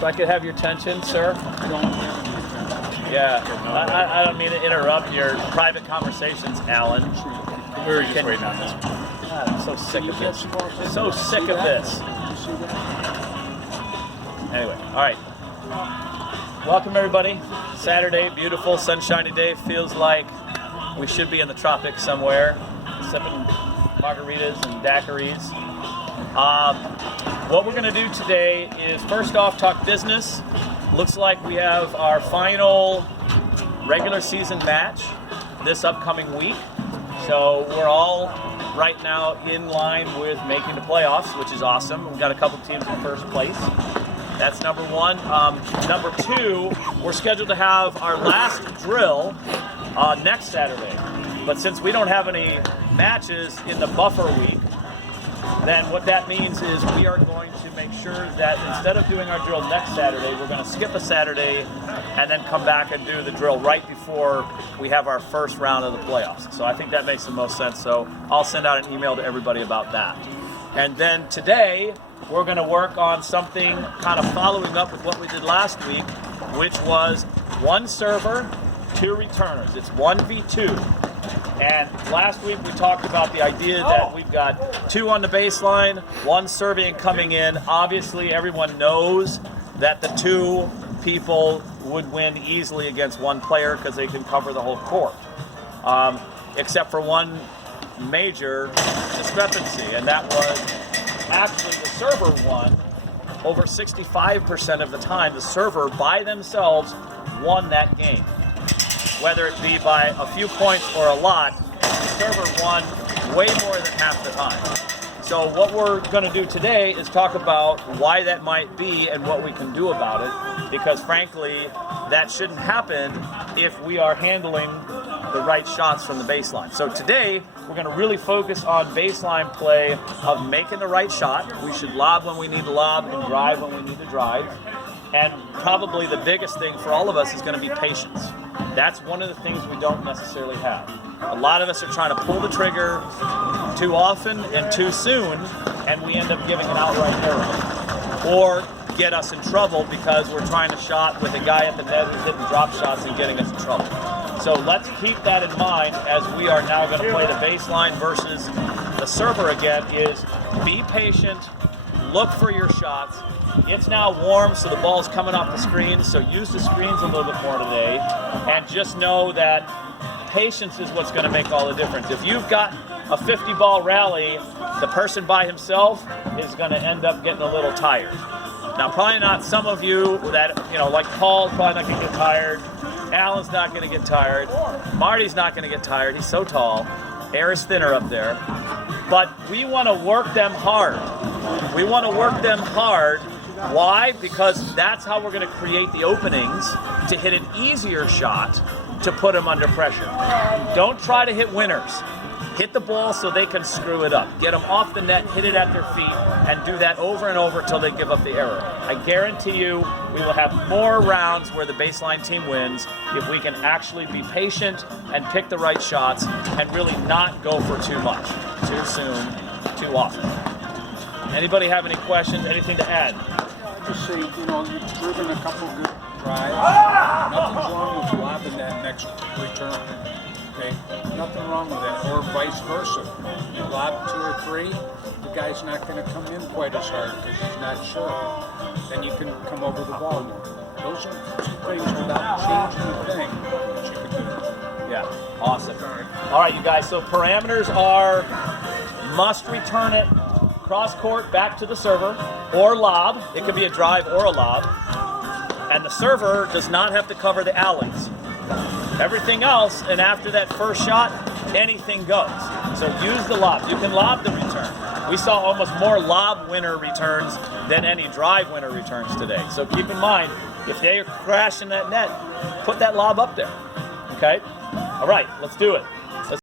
If I could have your attention, sir. Yeah, I don't mean to interrupt your private conversations, Alan. We were just waiting on this one. God, I'm so sick of this. So sick of this. Anyway, all right. Welcome, everybody. Saturday, beautiful, sunshiny day. Feels like we should be in the tropics somewhere, sipping margaritas and daiquiris. What we're going to do today is, first off, talk business. Looks like we have our final regular season match this upcoming week. So we're all right now in line with making the playoffs, which is awesome. We've got a couple teams in first place. That's number one. Number two, we're scheduled to have our last drill next Saturday. But since we don't have any matches in the buffer week, then what that means is we are going to make sure that instead of doing our drill next Saturday, we're going to skip a Saturday and then come back and do the drill right before we have our first round of the playoffs. So I think that makes the most sense. So I'll send out an email to everybody about that. And then today, we're going to work on something kind of following up with what we did last week, which was one server, two returners. It's 1v2. And last week we talked about the idea that we've got two on the baseline, one serving and coming in. Obviously, everyone knows that the two people would win easily against one player because they can cover the whole court, except for one major discrepancy, and that was actually the server won. Over 65% of the time, the server by themselves won that game. Whether it be by a few points or a lot, the server won way more than half the time. So what we're going to do today is talk about why that might be and what we can do about it, because frankly, that shouldn't happen if we are handling the right shots from the baseline. So today, we're going to really focus on baseline play of making the right shot. We should lob when we need to lob and drive when we need to drive. And probably the biggest thing for all of us is going to be patience. That's one of the things we don't necessarily have. A lot of us are trying to pull the trigger too often and too soon, and we end up giving an outright error. Or get us in trouble because we're trying to shot with a guy at the net who's hitting drop shots and getting us in trouble. So let's keep that in mind as we are now going to play the baseline versus the server again, is be patient, look for your shots. It's now warm, so the ball's coming off the screen, so use the screens a little bit more today, and just know that patience is what's going to make all the difference. If you've got a 50-ball rally, the person by himself is going to end up getting a little tired. Now, probably not some of you that, like Paul's probably not going to get tired, Alan's not going to get tired, Marty's not going to get tired, he's so tall, air is thinner up there, but we want to work them hard. We want to work them hard. Why? Because that's how we're going to create the openings to hit an easier shot to put them under pressure. Don't try to hit winners. Hit the ball so they can screw it up. Get them off the net, hit it at their feet, and do that over and over until they give up the error. I guarantee you we will have more rounds where the baseline team wins if we can actually be patient and pick the right shots and really not go for too much, too soon, too often. Anybody have any questions, anything to add? Just say, you've driven a couple good drives. Nothing's wrong with lobbing that next return. Okay? Nothing wrong with that. Or vice versa. You lob 2 or 3, the guy's not going to come in quite as hard because he's not sure. Then you can come over the ball more. Those are two things without changing a thing that you can do. Yeah, awesome. All right, you guys, so parameters are must return it cross court back to the server, or lob. It could be a drive or a lob. And the server does not have to cover the alleys. Everything else, and after that first shot, anything goes. So use the lob. You can lob the return. We saw almost more lob winner returns than any drive winner returns today. So keep in mind, if they are crashing that net, put that lob up there. Okay? All right, let's do it.